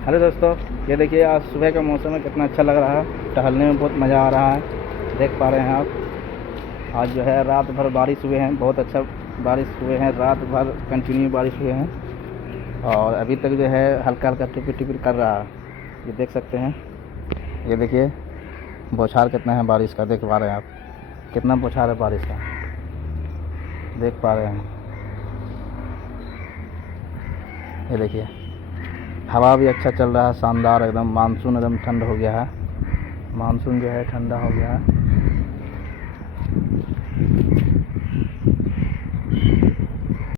Hello दोस्तों, ये देखिए आज सुबह का मौसम है, कितना अच्छा लग रहा है। टहलने में बहुत मज़ा आ रहा है। देख पा रहे हैं आप। आज जो है रात भर बारिश हुए हैं, बहुत अच्छा बारिश हुए हैं, रात भर कंटिन्यू बारिश हुए हैं और अभी तक जो है हल्का हल्का टिपिर टिपिर कर रहा है। ये देख सकते हैं। ये देखिए बौछार कितना है बारिश का, देख पा रहे हैं आप। कितना बौछार है बारिश का, देख पा रहे हैं। ये देखिए हवा भी अच्छा चल रहा है, शानदार एकदम। मानसून एकदम ठंड हो गया है। मानसून जो है ठंडा हो गया है।